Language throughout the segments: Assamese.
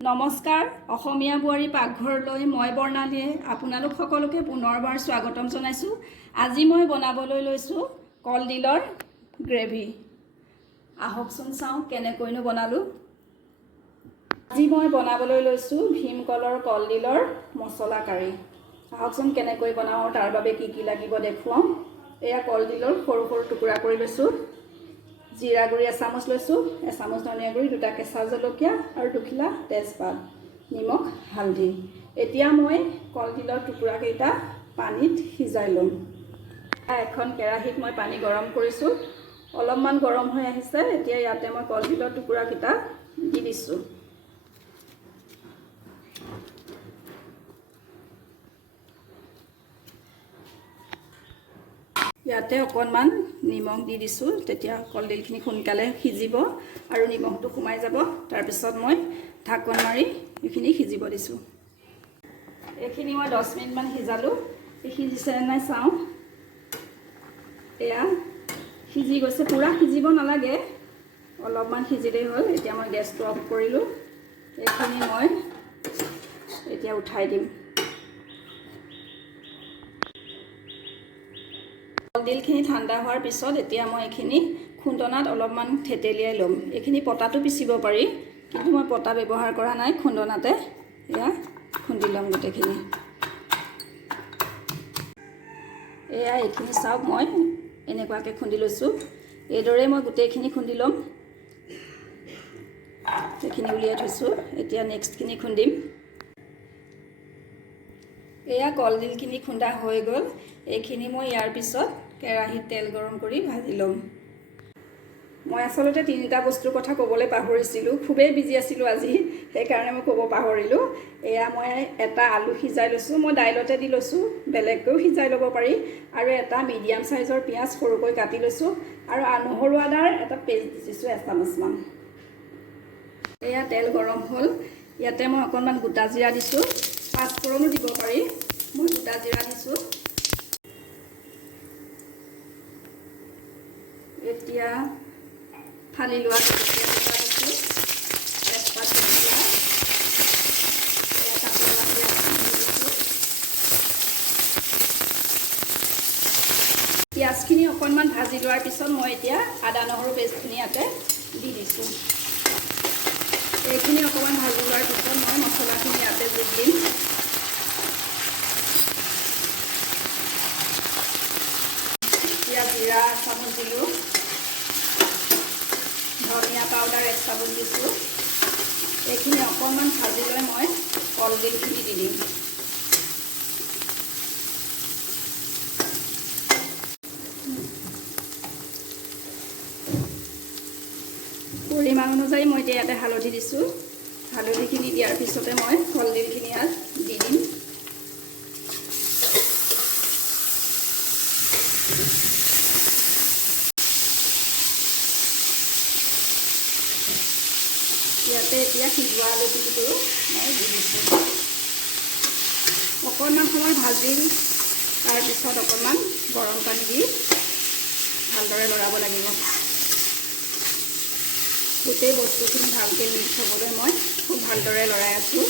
নমস্কাৰ অসমীয়া বোৱাৰী পাকঘৰলৈ মই বৰ্ণালীয়ে আপোনালোক সকলোকে পুনৰবাৰ স্বাগতম জনাইছোঁ। আজি মই বনাবলৈ লৈছোঁ কলডিলৰ গ্ৰেভি। আহকচোন চাওঁ কেনেকৈনো বনালোঁ। আজি মই বনাবলৈ লৈছোঁ ভীমকলৰ কলডিলৰ মছলা কাৰী। আহকচোন কেনেকৈ বনাওঁ তাৰ বাবে কি কি লাগিব দেখুৱাওঁ। এয়া কলডিলৰ সৰু সৰু টুকুৰা কৰি লৈছোঁ। জিৰা গুড়ি এচামুচ লৈছোঁ, এচামুচ ধনিয়া গুড়ি, 2টা কেঁচা জলকীয়া আৰু 2খিলা তেজপাত, নিমখ, হালধি। এতিয়া মই কলডিলৰ টুকুৰাকেইটা পানীত সিজাই ল'ম। এখন কেৰাহীত মই পানী গৰম কৰিছোঁ, অলপমান গৰম হৈ আহিছে। এতিয়া ইয়াতে মই কলডিলৰ টুকুৰাকেইটা দি দিছোঁ। ইয়াতে অকণমান নিমখ দি দিছোঁ, তেতিয়া কলডিলখিনি সোনকালে সিজিব আৰু নিমখটো সোমাই যাব। তাৰপিছত মই ঢাকন মাৰি এইখিনি সিজিব দিছোঁ। এইখিনি মই 10 মিনিটমান সিজালোঁ। সিজিছে নাই চাওঁ। এয়া সিজি গৈছে, পূৰা সিজিব নালাগে, অলপমান সিজিলেই হ'ল। এতিয়া মই গেছটো অফ কৰিলোঁ। এইখিনি মই এতিয়া উঠাই দিম। কলডিলখিনি ঠাণ্ডা হোৱাৰ পিছত এতিয়া মই এইখিনি খুন্দনাত অলপমান থেতেলিয়াই ল'ম। এইখিনি পটাটো পিচিব পাৰি, কিন্তু মই পটা ব্যৱহাৰ কৰা নাই, খুন্দনাতে এয়া খুন্দি ল'ম গোটেইখিনি। এয়া এইখিনি চাওক, মই এনেকুৱাকৈ খুন্দি লৈছোঁ। এইদৰে মই গোটেইখিনি খুন্দি ল'ম। এইখিনি উলিয়াই থৈছোঁ। এতিয়া নেক্সটখিনি খুন্দিম। এয়া কলডিলখিনি খুন্দা হৈ গ'ল। এইখিনি মই ইয়াৰ পিছত কেৰাহীত তেল গৰম কৰি ভাজি ল'ম। মই আচলতে 3টা বস্তুৰ কথা ক'বলৈ পাহৰিছিলোঁ, খুবেই বিজি আছিলোঁ আজি, সেইকাৰণে মই ক'ব পাহৰিলোঁ। এয়া মই এটা আলু সিজাই লৈছোঁ, মই দাইলতে দি লৈছোঁ, বেলেগকৈও সিজাই ল'ব পাৰি। আৰু এটা মিডিয়াম চাইজৰ পিঁয়াজ সৰুকৈ কাটি লৈছোঁ, আৰু নহৰু আদাৰ এটা পেষ্ট দিছোঁ 1 চামুচমান। এয়া তেল গৰম হ'ল। ইয়াতে মই অকণমান গোটা জিৰা দিছোঁ, পাঁচফোৰণো দিব পাৰি। মই গোটা জিৰা দিছোঁ। এতিয়া ফালি লোৱা জলকীয়া দুটা দিছোঁ, তেজপাত জলকীয়া, কাটি লোৱা পিঁয়াজ দিছোঁ। পিঁয়াজখিনি অকণমান ভাজি লোৱাৰ পিছত মই এতিয়া আদা নহৰু পেষ্টখিনি ইয়াতে দি দিছোঁ। এইখিনি অকণমান ভাজি লোৱাৰ পিছত মই মছলাখিনি ইয়াতে যোগ দিম। এতিয়া জিৰা 1 চামুচ দিলোঁ, ধনিয়া পাউডাৰ 1 চামুচ দিছোঁ। এইখিনি অকণমান ভাজি লৈ মই কলডিলখিনি দি দিম। পৰিমাণ অনুযায়ী মই এতিয়া ইয়াতে হালধি দিছোঁ। হালধিখিনি দিয়াৰ পিছতে মই কলডিলখিনি ইয়াত দি দিম। ইয়াতে এতিয়া সিজোৱা আলুটো মই দি দিছোঁ। অকণমান সময় ভাজি তাৰপিছত অকণমান গৰম পানী দি ভালদৰে লৰাব লাগিব। গোটেই বস্তুখিনি ভালকৈ মিক্স হ'বলৈ মই খুব ভালদৰে লৰাই আছোঁ।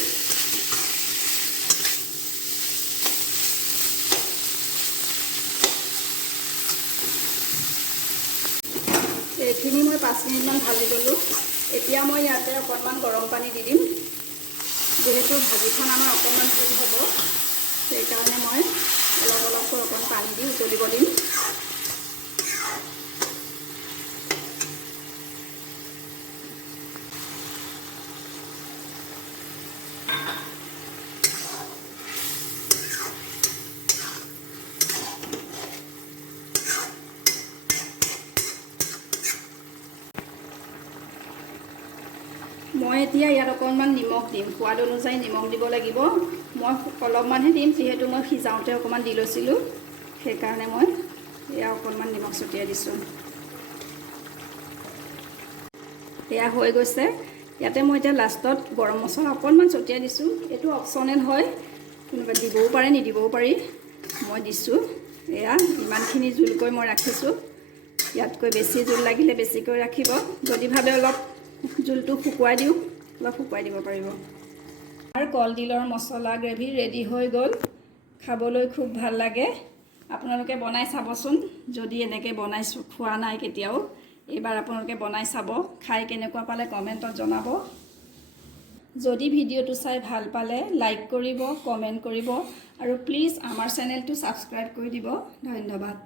এইখিনি মই 5 মিনিটমান ভাজি ল'লোঁ। এতিয়া মই ইয়াতে অকণমান গৰম পানী দি দিম। যিহেতু ভাজিখন আমাৰ অকণমান জোল হ'ব, সেইকাৰণে মই অলপ অলপকৈ অকণ পানী দি উতলিব দিম। মই এতিয়া ইয়াত অকণমান নিমখ দিম, সোৱাদ অনুযায়ী নিমখ দিব লাগিব। মই অলপমানহে দিম, যিহেতু মই সিজাওঁতে অকণমান দি লৈছিলোঁ, সেইকাৰণে মই এয়া অকণমান নিমখ ছটিয়াই দিছোঁ। এয়া হৈ গৈছে। ইয়াতে মই এতিয়া লাষ্টত গৰম মছলা অকণমান ছটিয়াই দিছোঁ। এইটো অপশ্যনেল হয়, কোনোবাই দিবও পাৰে নিদিবও পাৰি। মই দিছোঁ। এয়া ইমানখিনি জোলকৈ মই ৰাখিছোঁ। ইয়াতকৈ বেছি জোল লাগিলে বেছিকৈ ৰাখিব। যদি ভাবে অলপ জোলটো শুকুৱাই দিওঁ, অলপ শুকুৱাই দিব পাৰিব। আৰু কলডিলৰ মছলা গ্ৰেভি ৰেডি হৈ গ'ল। খাবলৈ খুব ভাল লাগে। আপোনালোকে বনাই চাবচোন, যদি এনেকৈ বনাইছোঁ খোৱা নাই কেতিয়াও। এইবাৰ আপোনালোকে বনাই চাব, খাই কেনেকুৱা পালে কমেণ্টত জনাব। যদি ভিডিঅ'টো চাই ভাল পালে লাইক কৰিব, কমেণ্ট কৰিব আৰু প্লিজ আমাৰ চেনেলটো ছাবস্ক্ৰাইব কৰি দিব। ধন্যবাদ।